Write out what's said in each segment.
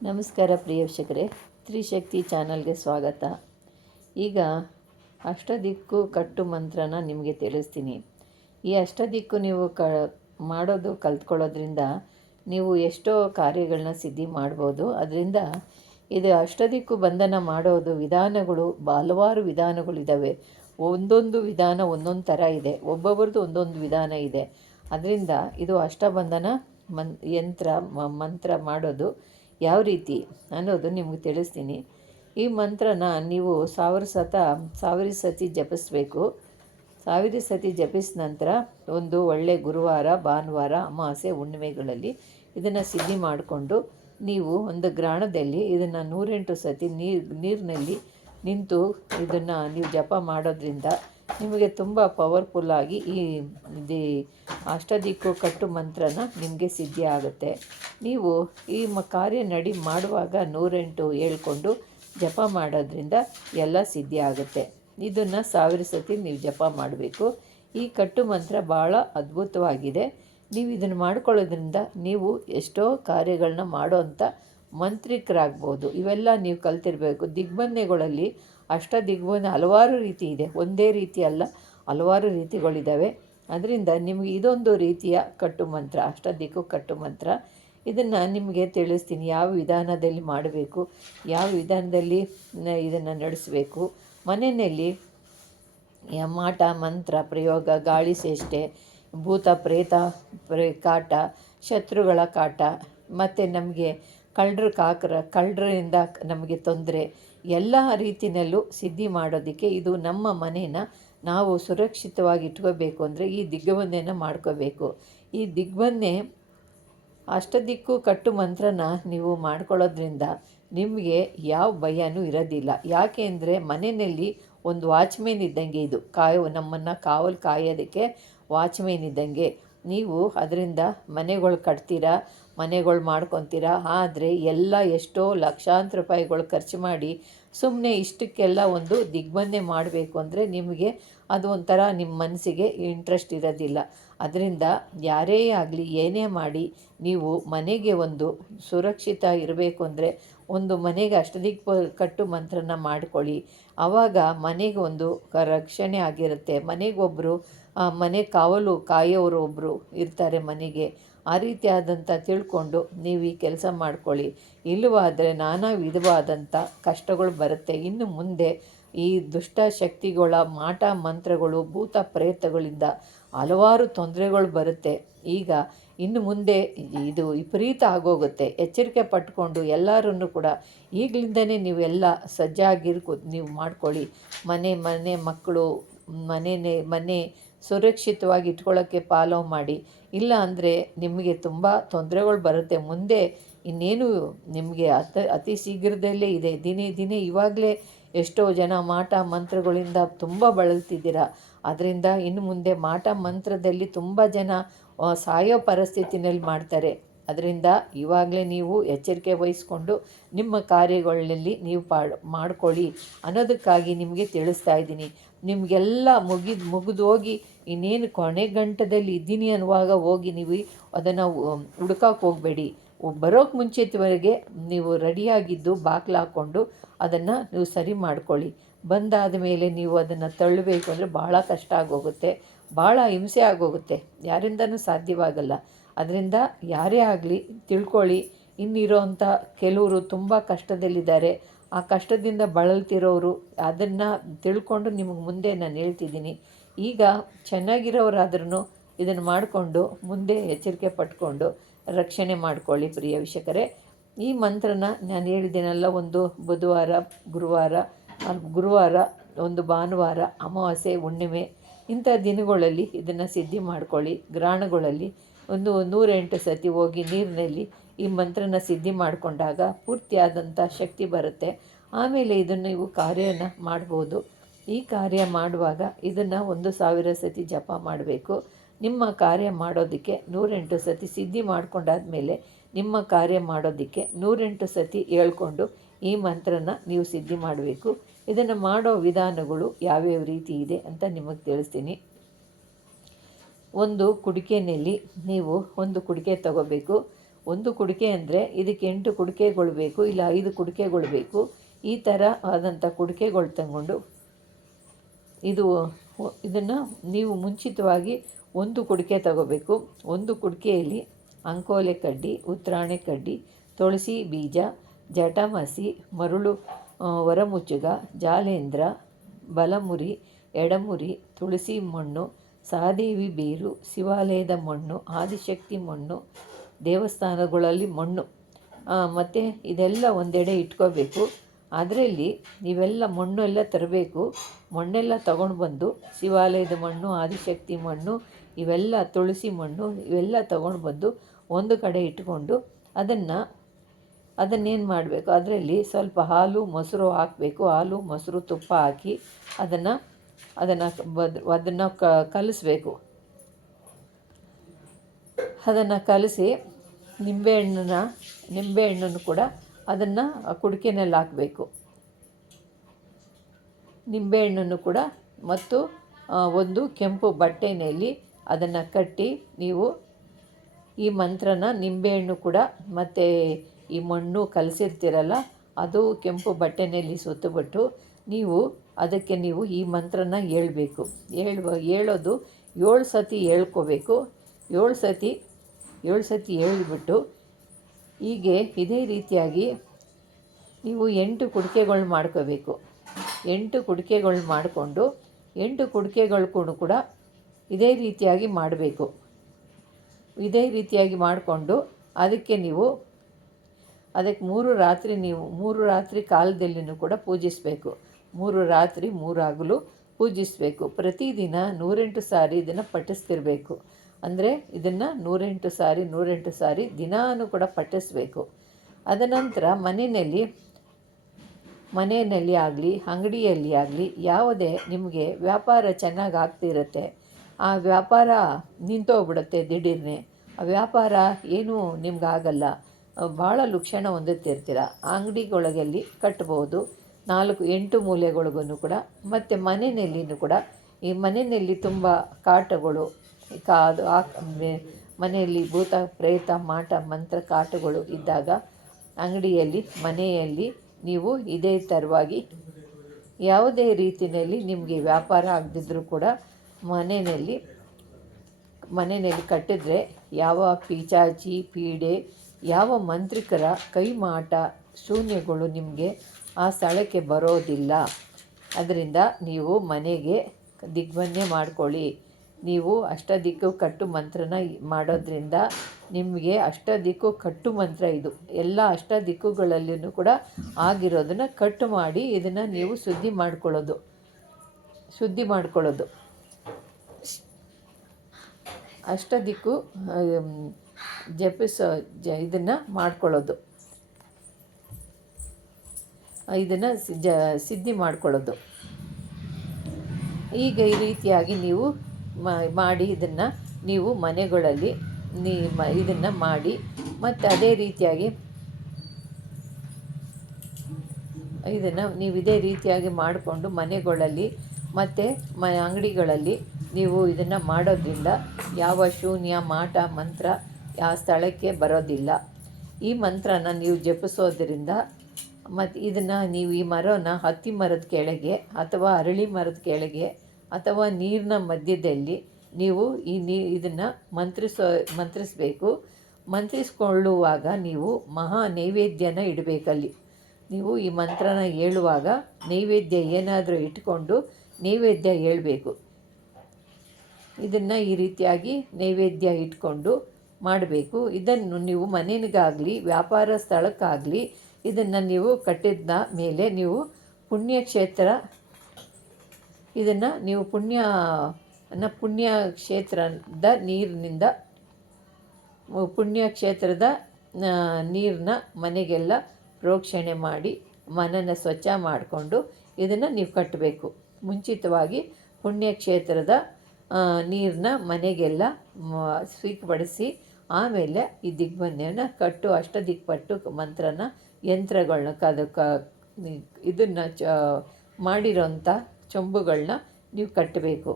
ನಮಸ್ಕಾರ ಪ್ರಿಯ ವೀಕ್ಷಕರೇ, ತ್ರಿಶಕ್ತಿ ಚಾನಲ್ಗೆ ಸ್ವಾಗತ. ಈಗ ಅಷ್ಟದಿಕ್ಕು ಕಟ್ಟು ಮಂತ್ರನ ನಿಮಗೆ ತಿಳಿಸ್ತೀನಿ. ಈ ಅಷ್ಟದಿಕ್ಕು ನೀವು ಕ, ಮಾಡೋದು ಕಲ್ತ್ಕೊಳ್ಳೋದ್ರಿಂದ ನೀವು ಎಷ್ಟೋ ಕಾರ್ಯಗಳನ್ನ ಸಿದ್ಧಿ ಮಾಡ್ಬೋದು. ಅದರಿಂದ ಇದು ಅಷ್ಟದಿಕ್ಕು ಬಂಧನ ಮಾಡೋದು ವಿಧಾನಗಳು, ಹಲವಾರು ವಿಧಾನಗಳಿದ್ದಾವೆ ಒಂದೊಂದು ವಿಧಾನ ಒಂದೊಂದು ಥರ ಇದೆ. ಒಬ್ಬೊಬ್ರದ್ದು ಒಂದೊಂದು ವಿಧಾನ ಇದೆ. ಅದರಿಂದ ಇದು ಅಷ್ಟಬಂಧನ ಮನ್, ಯಂತ್ರ ಮಂತ್ರ ಮಾಡೋದು. ಯಾವ ರೀತಿ ಅನ್ನೋದು ನಿಮಗೆ ತಿಳಿಸ್ತೀನಿ. ಈ ಮಂತ್ರನ ನೀವು ಸಾವಿರ ಸತ, ಸಾವಿರ ಸತಿ ಜಪಿಸಬೇಕು. ಸಾವಿರ ಸತಿ ಜಪಿಸಿದ ನಂತರ ಒಂದು ಒಳ್ಳೆ ಗುರುವಾರ, ಭಾನುವಾರ, ಅಮಾವಾಸ್ಯೆ, ಹುಣ್ಣಿಮೆಗಳಲ್ಲಿ ಇದನ್ನು ಸಿದ್ಧಿ ಮಾಡಿಕೊಂಡು ನೀವು ಒಂದು ಗ್ರಾಣದಲ್ಲಿ ಇದನ್ನು ನೂರೆಂಟು ಸತಿ ನೀರು, ನೀರಿನಲ್ಲಿ ನಿಂತು ಇದನ್ನು ನೀವು ಜಪ ಮಾಡೋದ್ರಿಂದ ನಿಮಗೆ ತುಂಬ ಪವರ್ಫುಲ್ಲಾಗಿ ಈ ದಿ ಅಷ್ಟದಿಕ್ಕು ಕಟ್ಟು ಮಂತ್ರನ ನಿಮಗೆ ಸಿದ್ಧಿ ಆಗುತ್ತೆ. ನೀವು ಈ ಮ ಕಾರ್ಯ ನಡಿ ಮಾಡುವಾಗ ನೂರೆಂಟು ಹೇಳ್ಕೊಂಡು ಜಪ ಮಾಡೋದ್ರಿಂದ ಎಲ್ಲ ಸಿದ್ಧಿ ಆಗುತ್ತೆ. ಇದನ್ನು ಸಾವಿರ ಸತಿ ನೀವು ಜಪ ಮಾಡಬೇಕು. ಈ ಕಟ್ಟು ಮಂತ್ರ ಭಾಳ ಅದ್ಭುತವಾಗಿದೆ. ನೀವು ಇದನ್ನು ಮಾಡ್ಕೊಳ್ಳೋದ್ರಿಂದ ನೀವು ಎಷ್ಟೋ ಕಾರ್ಯಗಳನ್ನ ಮಾಡೋವಂಥ ಮಂತ್ರಿಕರಾಗ್ಬೋದು. ಇವೆಲ್ಲ ನೀವು ಕಲ್ತಿರಬೇಕು. ದಿಗ್ಬಂಧನೆಗಳಲ್ಲಿ ಅಷ್ಟ ದಿಗ್ಬಂಧನ ಹಲವಾರು ರೀತಿ ಇದೆ. ಒಂದೇ ರೀತಿ ಅಲ್ಲ, ಹಲವಾರು ರೀತಿಗಳಿದ್ದಾವೆ. ಅದರಿಂದ ನಿಮಗೆ ಇದೊಂದು ರೀತಿಯ ಕಟ್ಟು ಮಂತ್ರ, ಅಷ್ಟದಿಕ್ಕು ಕಟ್ಟು ಮಂತ್ರ. ಇದನ್ನು ನಿಮಗೆ ತಿಳಿಸ್ತೀನಿ. ಯಾವ ವಿಧಾನದಲ್ಲಿ ಮಾಡಬೇಕು, ಯಾವ ವಿಧಾನದಲ್ಲಿ ಇದನ್ನು ನಡೆಸಬೇಕು. ಮನೆಯಲ್ಲಿ ಮಾಟ, ಮಂತ್ರ, ಪ್ರಯೋಗ, ಗಾಳಿ ಸೇಷ್ಟೆ, ಭೂತ ಪ್ರೇತ, ಪ್ರೇ, ಕಾಟ, ಶತ್ರುಗಳ ಕಾಟ, ಮತ್ತು ನಮಗೆ ಕಳ್ಳರು, ಕಾಕರ, ಕಳ್ಳರಿಂದ ನಮಗೆ ತೊಂದರೆ ಎಲ್ಲ ರೀತಿಯಲ್ಲೂ ಸಿದ್ಧಿ ಮಾಡೋದಕ್ಕೆ ಇದು ನಮ್ಮ ಮನೇನ ನಾವು ಸುರಕ್ಷಿತವಾಗಿ ಇಟ್ಕೋಬೇಕು ಅಂದರೆ ಈ ದಿಗ್ಗವನ್ನೇನ ಮಾಡ್ಕೋಬೇಕು. ಈ ದಿಗ್ಬಂಧನೆ ಅಷ್ಟದಿಕ್ಕು ಕಟ್ಟು ಮಂತ್ರನ ನೀವು ಮಾಡ್ಕೊಳ್ಳೋದ್ರಿಂದ ನಿಮಗೆ ಯಾವ ಭಯನೂ ಇರೋದಿಲ್ಲ. ಯಾಕೆ ಅಂದರೆ ಮನೆಯಲ್ಲಿ ಒಂದು ವಾಚ್ಮೇನ್ ಇದ್ದಂಗೆ ಇದು. ಕಾಯೋ ನಮ್ಮನ್ನು ಕಾವಲು ಕಾಯೋದಕ್ಕೆ ವಾಚ್ಮೇನ್ ಇದ್ದಂಗೆ. ನೀವು ಅದರಿಂದ ಮನೆಗಳು ಕಟ್ತೀರಾ, ಮನೆಗಳು ಮಾಡ್ಕೊತೀರಾ, ಆದರೆ ಎಲ್ಲ ಎಷ್ಟೋ ಲಕ್ಷಾಂತರ ರೂಪಾಯಿಗಳು ಖರ್ಚು ಮಾಡಿ ಸುಮ್ಮನೆ ಇಷ್ಟಕ್ಕೆಲ್ಲ ಒಂದು ದಿಗ್ಬಂಧೆ ಮಾಡಬೇಕು ಅಂದರೆ ನಿಮಗೆ ಅದು ಒಂಥರ ನಿಮ್ಮ ಮನಸ್ಸಿಗೆ ಇಂಟ್ರೆಸ್ಟ್ ಇರೋದಿಲ್ಲ. ಅದರಿಂದ ಯಾರೇ ಆಗಲಿ ಏನೇ ಮಾಡಿ ನೀವು ಮನೆಗೆ ಒಂದು ಸುರಕ್ಷಿತ ಇರಬೇಕು ಅಂದರೆ ಒಂದು ಮನೆಗೆ ಅಷ್ಟದಿಕ್ ಕಟ್ಟು ಮಂತ್ರನ ಮಾಡ್ಕೊಳ್ಳಿ. ಆವಾಗ ಮನೆಗೆ ಒಂದು ರಕ್ಷಣೆ ಆಗಿರುತ್ತೆ. ಮನೆಗೊಬ್ಬರು ಮನೆ ಕಾವಲು ಕಾಯೋರು ಒಬ್ಬರು ಇರ್ತಾರೆ ಮನೆಗೆ. ಆ ರೀತಿಯಾದಂಥ ತಿಳ್ಕೊಂಡು ನೀವು ಈ ಕೆಲಸ ಮಾಡ್ಕೊಳ್ಳಿ. ಇಲ್ಲವಾದರೆ ನಾನಾ ವಿಧವಾದಂಥ ಕಷ್ಟಗಳು ಬರುತ್ತೆ. ಇನ್ನು ಮುಂದೆ ಈ ದುಷ್ಟ ಶಕ್ತಿಗಳ ಮಾಟ ಮಂತ್ರಗಳು ಭೂತ ಪ್ರೇತಗಳಿಂದ ಹಲವಾರು ತೊಂದರೆಗಳು ಬರುತ್ತೆ. ಈಗ ಇನ್ನು ಮುಂದೆ ಇದು ವಿಪರೀತ ಆಗೋಗುತ್ತೆ. ಎಚ್ಚರಿಕೆ ಪಟ್ಕೊಂಡು ಎಲ್ಲರನ್ನು ಕೂಡ ಈಗಲಿಂದನೇ ನೀವೆಲ್ಲ ಸಜ್ಜಾಗಿರ್ಕೊ, ನೀವು ಮಾಡ್ಕೊಳ್ಳಿ. ಮನೆ ಮನೆ ಮಕ್ಕಳು, ಮನೆನೇ, ಮನೆ ಸುರಕ್ಷಿತವಾಗಿ ಇಟ್ಕೊಳ್ಳೋಕ್ಕೆ ಫಾಲೋ ಮಾಡಿ. ಇಲ್ಲ ಅಂದರೆ ನಿಮಗೆ ತುಂಬ ತೊಂದರೆಗಳು ಬರುತ್ತೆ. ಮುಂದೆ ಇನ್ನೇನು ನಿಮಗೆ ಅತ, ಅತಿ ಶೀಘ್ರದಲ್ಲೇ ಇದೆ. ದಿನೇ ದಿನೇ ಇವಾಗಲೇ ಎಷ್ಟೋ ಜನ ಮಾಟ, ಮಂತ್ರಗಳಿಂದ ತುಂಬ ಬಳಲ್ತಿದ್ದೀರ. ಅದರಿಂದ ಇನ್ನು ಮುಂದೆ ಮಾಟ ಮಂತ್ರದಲ್ಲಿ ತುಂಬ ಜನ ಸಾಯೋ ಪರಿಸ್ಥಿತಿನಲ್ಲಿ ಮಾಡ್ತಾರೆ. ಅದರಿಂದ ಇವಾಗಲೇ ನೀವು ಎಚ್ಚರಿಕೆ ವಹಿಸ್ಕೊಂಡು ನಿಮ್ಮ ಕಾರ್ಯಗಳಲ್ಲಿ ನೀವು ಮಾಡ್ಕೊಳ್ಳಿ ಅನ್ನೋದಕ್ಕಾಗಿ ನಿಮಗೆ ತಿಳಿಸ್ತಾ ಇದ್ದೀನಿ. ನಿಮಗೆಲ್ಲ ಮುಗಿದು ಮುಗಿದು ಹೋಗಿ ಇನ್ನೇನು ಕೊನೆ ಗಂಟದಲ್ಲಿ ಇದ್ದೀನಿ ಅನ್ನುವಾಗ ಹೋಗಿ ನೀವು ಅದನ್ನು ಹುಡ್ಕಕ್ಕೆ ಹೋಗಬೇಡಿ. ಬರೋಕ್ಕೆ ಮುಂಚಿತವರೆಗೆ ನೀವು ರೆಡಿಯಾಗಿದ್ದು ಬಾಗ್ಲು ಹಾಕ್ಕೊಂಡು ಅದನ್ನು ನೀವು ಸರಿ ಮಾಡ್ಕೊಳ್ಳಿ. ಬಂದಾದ ಮೇಲೆ ನೀವು ಅದನ್ನು ತಳ್ಳಬೇಕು ಅಂದರೆ ಬಹಳ ಕಷ್ಟ ಆಗೋಗುತ್ತೆ. ಭಾಳ ಹಿಂಸೆ ಆಗೋಗುತ್ತೆ. ಯಾರಿಂದನೂ ಸಾಧ್ಯವಾಗಲ್ಲ. ಅದರಿಂದ ಯಾರೇ ಆಗಲಿ ತಿಳ್ಕೊಳ್ಳಿ. ಇನ್ನಿರೋವಂಥ ಕೆಲವರು ತುಂಬ ಕಷ್ಟದಲ್ಲಿದ್ದಾರೆ. ಆ ಕಷ್ಟದಿಂದ ಬಳಲ್ತಿರೋರು ಅದನ್ನು ತಿಳ್ಕೊಂಡು ನಿಮಗೆ ಮುಂದೆ ನಾನು ಹೇಳ್ತಿದ್ದೀನಿ. ಈಗ ಚೆನ್ನಾಗಿರೋರಾದ್ರೂ ಇದನ್ನು ಮಾಡಿಕೊಂಡು ಮುಂದೆ ಎಚ್ಚರಿಕೆ ಪಟ್ಕೊಂಡು ರಕ್ಷಣೆ ಮಾಡ್ಕೊಳ್ಳಿ ಪ್ರಿಯ ವಿಷಕರೇ ಈ ಮಂತ್ರನ ನಾನು ಹೇಳಿದ್ದೀನಲ್ಲ, ಒಂದು ಬುಧವಾರ, ಗುರುವಾರ ಗುರುವಾರ, ಒಂದು ಭಾನುವಾರ, ಅಮಾವಾಸ್ಯೆ, ಹುಣ್ಣಿಮೆ, ಇಂಥ ದಿನಗಳಲ್ಲಿ ಇದನ್ನು ಸಿದ್ಧಿ ಮಾಡ್ಕೊಳ್ಳಿ. ಗ್ರಾಣಗಳಲ್ಲಿ ಒಂದು ನೂರೆಂಟು ಸತಿ ಹೋಗಿ ನೀರಿನಲ್ಲಿ ಈ ಮಂತ್ರನ ಸಿದ್ಧಿ ಮಾಡಿಕೊಂಡಾಗ ಪೂರ್ತಿಯಾದಂಥ ಶಕ್ತಿ ಬರುತ್ತೆ. ಆಮೇಲೆ ಇದನ್ನು ನೀವು ಕಾರ್ಯನ ಮಾಡ್ಬೋದು. ಈ ಕಾರ್ಯ ಮಾಡುವಾಗ ಇದನ್ನು ಒಂದು ಸಾವಿರ ಸತಿ ಜಪ ಮಾಡಬೇಕು. ನಿಮ್ಮ ಕಾರ್ಯ ಮಾಡೋದಕ್ಕೆ ನೂರೆಂಟು ಸತಿ ಸಿದ್ಧಿ ಮಾಡ್ಕೊಂಡಾದ್ಮೇಲೆ ನಿಮ್ಮ ಕಾರ್ಯ ಮಾಡೋದಕ್ಕೆ ನೂರೆಂಟು ಸತಿ ಹೇಳ್ಕೊಂಡು ಈ ಮಂತ್ರನ ನೀವು ಸಿದ್ಧಿ ಮಾಡಬೇಕು. ಇದನ್ನು ಮಾಡೋ ವಿಧಾನಗಳು ಯಾವ್ಯಾವ ರೀತಿ ಇದೆ ಅಂತ ನಿಮಗೆ ತಿಳಿಸ್ತೀನಿ. ಒಂದು ಕುಡಿಕೆಯಲ್ಲಿ ನೀವು ಒಂದು ಕುಡಿಕೆ ತಗೋಬೇಕು. ಒಂದು ಕುಡಿಕೆ ಅಂದರೆ ಇದಕ್ಕೆ ಎಂಟು ಕುಡಿಕೆಗಳು ಬೇಕು, ಇಲ್ಲ ಐದು ಕುಡಿಕೆಗಳು ಬೇಕು. ಈ ಥರ ಆದಂಥ ಕುಡಿಕೆಗಳು ತಗೊಂಡು ಇದು, ಇದನ್ನು ನೀವು ಮುಂಚಿತವಾಗಿ ಒಂದು ಕುಡಿಕೆ ತಗೋಬೇಕು. ಒಂದು ಕುಡಿಕೆಯಲ್ಲಿ ಅಂಕೋಲೆ ಕಡ್ಡಿ ಉತ್ತರಾಣೆ ಕಡ್ಡಿ, ತುಳಸಿ ಬೀಜ, ಜಟಮಸಿ, ಮರುಳು ವರಮುಚ್ಚುಗ, ಜಾಲೇಂದ್ರ, ಬಲಮುರಿ, ಎಡಮುರಿ, ತುಳಸಿ ಮಣ್ಣು, ಸಹದೇವಿ ಬೇರು, ಶಿವಾಲಯದ ಮಣ್ಣು, ಆದಿಶಕ್ತಿ ಮಣ್ಣು, ದೇವಸ್ಥಾನಗಳಲ್ಲಿ ಮಣ್ಣು. ಮತ್ತು ಇದೆಲ್ಲ ಒಂದೆಡೆ ಇಟ್ಕೋಬೇಕು. ಅದರಲ್ಲಿ ನೀವೆಲ್ಲ ಮಣ್ಣು ಎಲ್ಲ ತರಬೇಕು. ಮಣ್ಣೆಲ್ಲ ತಗೊಂಡು ಬಂದು ಶಿವಾಲಯದ ಮಣ್ಣು, ಆದಿಶಕ್ತಿ ಮಣ್ಣು ಇವೆಲ್ಲ ತುಳಸಿ ಮಣ್ಣು, ಇವೆಲ್ಲ ತಗೊಂಡು ಬಂದು ಒಂದು ಕಡೆ ಇಟ್ಕೊಂಡು ಅದನ್ನು ಅದನ್ನೇನು ಮಾಡಬೇಕು? ಅದರಲ್ಲಿ ಸ್ವಲ್ಪ ಹಾಲು, ಮೊಸರು ಹಾಕಬೇಕು. ಹಾಲು, ಮೊಸರು, ತುಪ್ಪ ಹಾಕಿ ಅದನ್ನು ಅದನ್ನು ಬದ್ ಅದನ್ನು ಕಲಿಸ್ಬೇಕು. ಅದನ್ನು ಕಲಸಿ ನಿಂಬೆಹಣ್ಣನ್ನ, ನಿಂಬೆಹಣ್ಣನ್ನು ಕೂಡ ಅದನ್ನು ಕುಡಿಕೆನಲ್ಲಿ ಹಾಕಬೇಕು. ನಿಂಬೆಹಣ್ಣನ್ನು ಕೂಡ ಮತ್ತು ಒಂದು ಕೆಂಪು ಬಟ್ಟೆಯಲ್ಲಿ ಅದನ್ನು ಕಟ್ಟಿ ನೀವು ಈ ಮಂತ್ರನ ನಿಂಬೆಹಣ್ಣು ಕೂಡ ಮತ್ತು ಈ ಮಣ್ಣು ಕಲಸಿರ್ತೀರಲ್ಲ, ಅದು ಕೆಂಪು ಬಟ್ಟೆನಲ್ಲಿ ಸುತ್ತಬಿಟ್ಟು ನೀವು ಅದಕ್ಕೆ ನೀವು ಈ ಮಂತ್ರನ ಹೇಳ್ಬೇಕು. ಹೇಳುವ, ಹೇಳೋದು ಏಳು ಸತಿ ಹೇಳ್ಕೋಬೇಕು. ಏಳು ಸತಿ ಏಳು ಸತಿ ಹೇಳಿಬಿಟ್ಟು ಹೀಗೆ ಇದೇ ರೀತಿಯಾಗಿ ನೀವು ಎಂಟು ಕುಡಿಕೆಗಳು ಮಾಡ್ಕೋಬೇಕು. ಎಂಟು ಕುಡಿಕೆಗಳು ಮಾಡಿಕೊಂಡು ಎಂಟು ಕುಡಿಕೆಗಳು ಕೂಡ ಇದೇ ರೀತಿಯಾಗಿ ಮಾಡಬೇಕು. ಇದೇ ರೀತಿಯಾಗಿ ಮಾಡಿಕೊಂಡು ಅದಕ್ಕೆ ನೀವು ಅದಕ್ಕೆ ಮೂರು ರಾತ್ರಿ ನೀವು ಮೂರು ರಾತ್ರಿ ಕಾಲದಲ್ಲಿನೂ ಕೂಡ ಪೂಜಿಸಬೇಕು. ಮೂರು ರಾತ್ರಿ ಮೂರು ಹಗಲು ಪೂಜಿಸಬೇಕು. ಪ್ರತಿದಿನ ನೂರೆಂಟು ಸಾರಿ ಇದನ್ನು ಪಠಿಸ್ತಿರಬೇಕು. ಅಂದರೆ ಇದನ್ನು ನೂರೆಂಟು ಸಾರಿ ನೂರೆಂಟು ಸಾರಿ ದಿನಾನು ಕೂಡ ಪಠಿಸ್ಬೇಕು. ಅದನಂತರ ಮನೆಯಲ್ಲಿ ಮನೆಯಲ್ಲಿ ಆಗಲಿ, ಅಂಗಡಿಯಲ್ಲಿ ಆಗಲಿ, ಯಾವುದೇ ನಿಮಗೆ ವ್ಯಾಪಾರ ಚೆನ್ನಾಗಿ ಆಗ್ತಿರುತ್ತೆ ಆ ವ್ಯಾಪಾರ ನಿಂತೋಗ್ಬಿಡುತ್ತೆ ದಿಢೀರ್ನೆ. ಆ ವ್ಯಾಪಾರ ಏನೂ ನಿಮ್ಗಾಗಲ್ಲ. ಭಾಳ ಲುಕ್ಷಣ ಹೊಂದುತ್ತಿರ್ತೀರ ಅಂಗಡಿಗೊಳಗಲ್ಲಿ ಕಟ್ಬೋದು. ನಾಲ್ಕು, ಎಂಟು ಮೂಲೆಗಳಿಗೂ ಕೂಡ, ಮತ್ತು ಮನೆಯಲ್ಲಿನೂ ಕೂಡ. ಈ ಮನೆಯಲ್ಲಿ ತುಂಬ ಕಾಟಗಳು ಕಾದು ಆ ಮನೆಯಲ್ಲಿ ಭೂತ, ಪ್ರೇತ, ಮಾಟ, ಮಂತ್ರ ಕಾಟಗಳು ಇದ್ದಾಗ ಅಂಗಡಿಯಲ್ಲಿ, ಮನೆಯಲ್ಲಿ ನೀವು ಇದೇ ಥರವಾಗಿ ಯಾವುದೇ ರೀತಿಯಲ್ಲಿ ನಿಮಗೆ ವ್ಯಾಪಾರ ಆಗದಿದ್ದರೂ ಕೂಡ ಮನೆಯಲ್ಲಿ ಮನೆಯಲ್ಲಿ ಕಟ್ಟಿದ್ರೆ ಯಾವ ಪಿಚಾಚಿ, ಪೀಡೆ, ಯಾವ ಮಂತ್ರಿಕರ ಕೈಮಾಟ ಶೂನ್ಯಗಳು ನಿಮಗೆ ಆ ಸ್ಥಳಕ್ಕೆ ಬರೋದಿಲ್ಲ. ಅದರಿಂದ ನೀವು ಮನೆಗೆ ದಿಗ್ಬಂಧನೆ ಮಾಡ್ಕೊಳ್ಳಿ. ನೀವು ಅಷ್ಟದಿಕ್ಕು ಕಟ್ಟು ಮಂತ್ರನ ಮಾಡೋದ್ರಿಂದ ನಿಮಗೆ ಅಷ್ಟದಿಕ್ಕು ಕಟ್ಟು ಮಂತ್ರ ಇದು. ಎಲ್ಲ ಅಷ್ಟದಿಕ್ಕುಗಳಲ್ಲಿಯೂ ಕೂಡ ಆಗಿರೋದನ್ನು ಕಟ್ಟು ಮಾಡಿ ಇದನ್ನು ನೀವು ಶುದ್ಧಿ ಮಾಡ್ಕೊಳ್ಳೋದು. ಶುದ್ಧಿ ಮಾಡ್ಕೊಳ್ಳೋದು. ಅಷ್ಟದಿಕ್ಕು ಜಪಿಸೋ, ಜ, ಇದನ್ನು ಮಾಡ್ಕೊಳ್ಳೋದು. ಇದನ್ನು ಜ, ಸಿದ್ಧಿ ಮಾಡ್ಕೊಳ್ಳೋದು. ಈಗ ಈ ರೀತಿಯಾಗಿ ನೀವು ಮಾಡಿ ಇದನ್ನು ನೀವು ಮನೆಗಳಲ್ಲಿ, ನೀ ಇದನ್ನು ಮಾಡಿ, ಮತ್ತು ಅದೇ ರೀತಿಯಾಗಿ ಇದನ್ನು ನೀವು ಇದೇ ರೀತಿಯಾಗಿ ಮಾಡಿಕೊಂಡು ಮನೆಗಳಲ್ಲಿ, ಮತ್ತು ಮ, ಅಂಗಡಿಗಳಲ್ಲಿ ನೀವು ಇದನ್ನು ಮಾಡೋದ್ರಿಂದ ಯಾವ ಶೂನ್ಯ, ಮಾಟ, ಮಂತ್ರ ಯಾವ ಸ್ಥಳಕ್ಕೆ ಬರೋದಿಲ್ಲ. ಈ ಮಂತ್ರನ ನೀವು ಜಪಿಸೋದ್ರಿಂದ ಮತ್ತು ಇದನ್ನು ನೀವು ಈ ಮರನ ಹತ್ತಿ ಮರದ ಕೆಳಗೆ ಅಥವಾ ಅರಳಿ ಮರದ ಕೆಳಗೆ ಅಥವಾ ನೀರಿನ ಮಧ್ಯದಲ್ಲಿ ನೀವು ಈ ನೀ ಇದನ್ನು ಮಂತ್ರಿಸೋ, ಮಂತ್ರಿಸಬೇಕು. ಮಂತ್ರಿಸ್ಕೊಳ್ಳುವಾಗ ನೀವು ಮಹಾ ನೈವೇದ್ಯನ ಇಡಬೇಕಲ್ಲಿ. ನೀವು ಈ ಮಂತ್ರನ ಹೇಳುವಾಗ ನೈವೇದ್ಯ ಏನಾದರೂ ಇಟ್ಕೊಂಡು ನೈವೇದ್ಯ ಹೇಳಬೇಕು. ಇದನ್ನು ಈ ರೀತಿಯಾಗಿ ನೈವೇದ್ಯ ಇಟ್ಕೊಂಡು ಮಾಡಬೇಕು. ಇದನ್ನು ನೀವು ಮನೆಗಾಗಲಿ ವ್ಯಾಪಾರ ಸ್ಥಳಕ್ಕಾಗಲಿ, ಇದನ್ನು ನೀವು ಕಟ್ಟಿದ ಮೇಲೆ ನೀವು ಪುಣ್ಯಕ್ಷೇತ್ರ, ಇದನ್ನು ನೀವು ಪುಣ್ಯ ಪುಣ್ಯಕ್ಷೇತ್ರದ ನೀರಿನಿಂದ, ಪುಣ್ಯಕ್ಷೇತ್ರದ ನೀರನ್ನ ಮನೆಗೆಲ್ಲ ಪ್ರೋಕ್ಷಣೆ ಮಾಡಿ, ಮನನ ಸ್ವಚ್ಛ ಮಾಡಿಕೊಂಡು ಇದನ್ನು ನೀವು ಕಟ್ಟಬೇಕು. ಮುಂಚಿತವಾಗಿ ಪುಣ್ಯಕ್ಷೇತ್ರದ ನೀರನ್ನ ಮನೆಗೆಲ್ಲ ಸ್ವೀಕರಿಸಿ ಆಮೇಲೆ ಈ ದಿಗ್ಬಂಧನ ಕಟ್ಟು ಅಷ್ಟ ದಿಕ್ಪಟ್ಟು ಮಂತ್ರನ ಯಂತ್ರಗಳನ್ನ ಕದ, ಕ ಇದನ್ನು ಚ, ಮಾಡಿರೋಂಥ ಚೊಂಬುಗಳನ್ನ ನೀವು ಕಟ್ಟಬೇಕು.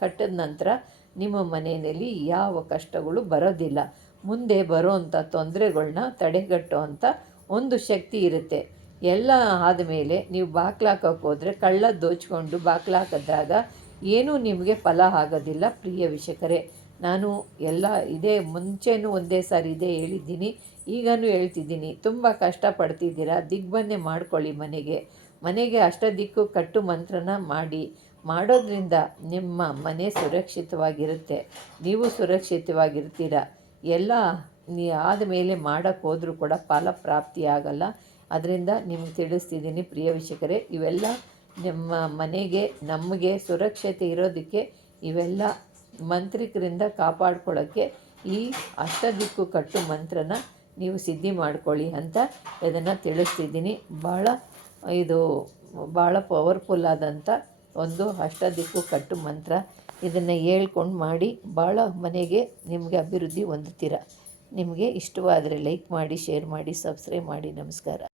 ಕಟ್ಟಿದ ನಂತರ ನಿಮ್ಮ ಮನೆಯಲ್ಲಿ ಯಾವ ಕಷ್ಟಗಳು ಬರೋದಿಲ್ಲ. ಮುಂದೆ ಬರೋವಂಥ ತೊಂದರೆಗಳ್ನ ತಡೆಗಟ್ಟುವಂಥ ಒಂದು ಶಕ್ತಿ ಇರುತ್ತೆ. ಎಲ್ಲ ಆದಮೇಲೆ ನೀವು ಬಾಗ್ಲಾಕಕ್ಕೆ ಹೋದರೆ ಕಳ್ಳ ದೋಚ್ಕೊಂಡು ಬಾಗ್ಲಾಕಿದಾಗ ಏನೂ ನಿಮಗೆ ಫಲ ಆಗೋದಿಲ್ಲ, ಪ್ರಿಯ ವಿಷಕರೇ ನಾನು ಎಲ್ಲ ಇದೇ ಮುಂಚೆನೂ ಒಂದೇ ಸಾರಿ ಇದೇ ಹೇಳಿದ್ದೀನಿ, ಈಗನೂ ಹೇಳ್ತಿದ್ದೀನಿ. ತುಂಬ ಕಷ್ಟಪಡ್ತಿದ್ದೀರಾ? ದಿಗ್ಬಂದೆ ಮಾಡ್ಕೊಳ್ಳಿ ಮನೆಗೆ. ಮನೆಗೆ ಅಷ್ಟ ದಿಕ್ಕು ಕಟ್ಟು ಮಂತ್ರನ ಮಾಡಿ. ಮಾಡೋದ್ರಿಂದ ನಿಮ್ಮ ಮನೆ ಸುರಕ್ಷಿತವಾಗಿರುತ್ತೆ. ನೀವು ಸುರಕ್ಷಿತವಾಗಿರ್ತೀರ? ಎಲ್ಲ ನೀ ಆದಮೇಲೆ ಮಾಡೋಕ್ಕೆ ಹೋದರೂ ಕೂಡ ಫಲಪ್ರಾಪ್ತಿ ಆಗಲ್ಲ ಅದರಿಂದ ನಿಮ್ಗೆ ತಿಳಿಸ್ತಿದ್ದೀನಿ, ಪ್ರಿಯ ವಿಷಕರೇ ಇವೆಲ್ಲ ನಿಮ್ಮ ಮನೆಗೆ, ನಮಗೆ ಸುರಕ್ಷತೆ ಇರೋದಕ್ಕೆ ಇವೆಲ್ಲ ಮಂತ್ರಿಕರಿಂದ ಕಾಪಾಡ್ಕೊಳ್ಳೋಕ್ಕೆ ಈ ಅಷ್ಟದಿಕ್ಕು ಕಟ್ಟು ಮಂತ್ರನ ನೀವು ಸಿದ್ಧಿ ಮಾಡ್ಕೊಳ್ಳಿ ಅಂತ ಇದನ್ನು ತಿಳಿಸ್ತಿದ್ದೀನಿ. ಭಾಳ ಇದು ಭಾಳ ಪವರ್ಫುಲ್ ಆದಂಥ ಒಂದು ಅಷ್ಟದಿಕ್ಕು ಕಟ್ಟು ಮಂತ್ರ ಇದನ್ನು ಹೇಳ್ಕೊಂಡು ಮಾಡಿ ಭಾಳ ಮನೆಗೆ ನಿಮಗೆ ಅಭಿವೃದ್ಧಿ ಹೊಂದುತ್ತೀರ. ನಿಮಗೆ ಇಷ್ಟವಾದರೆ ಲೈಕ್ ಮಾಡಿ ಶೇರ್ ಮಾಡಿ ಸಬ್ಸ್ಕ್ರೈಬ್ ಮಾಡಿ. ನಮಸ್ಕಾರ.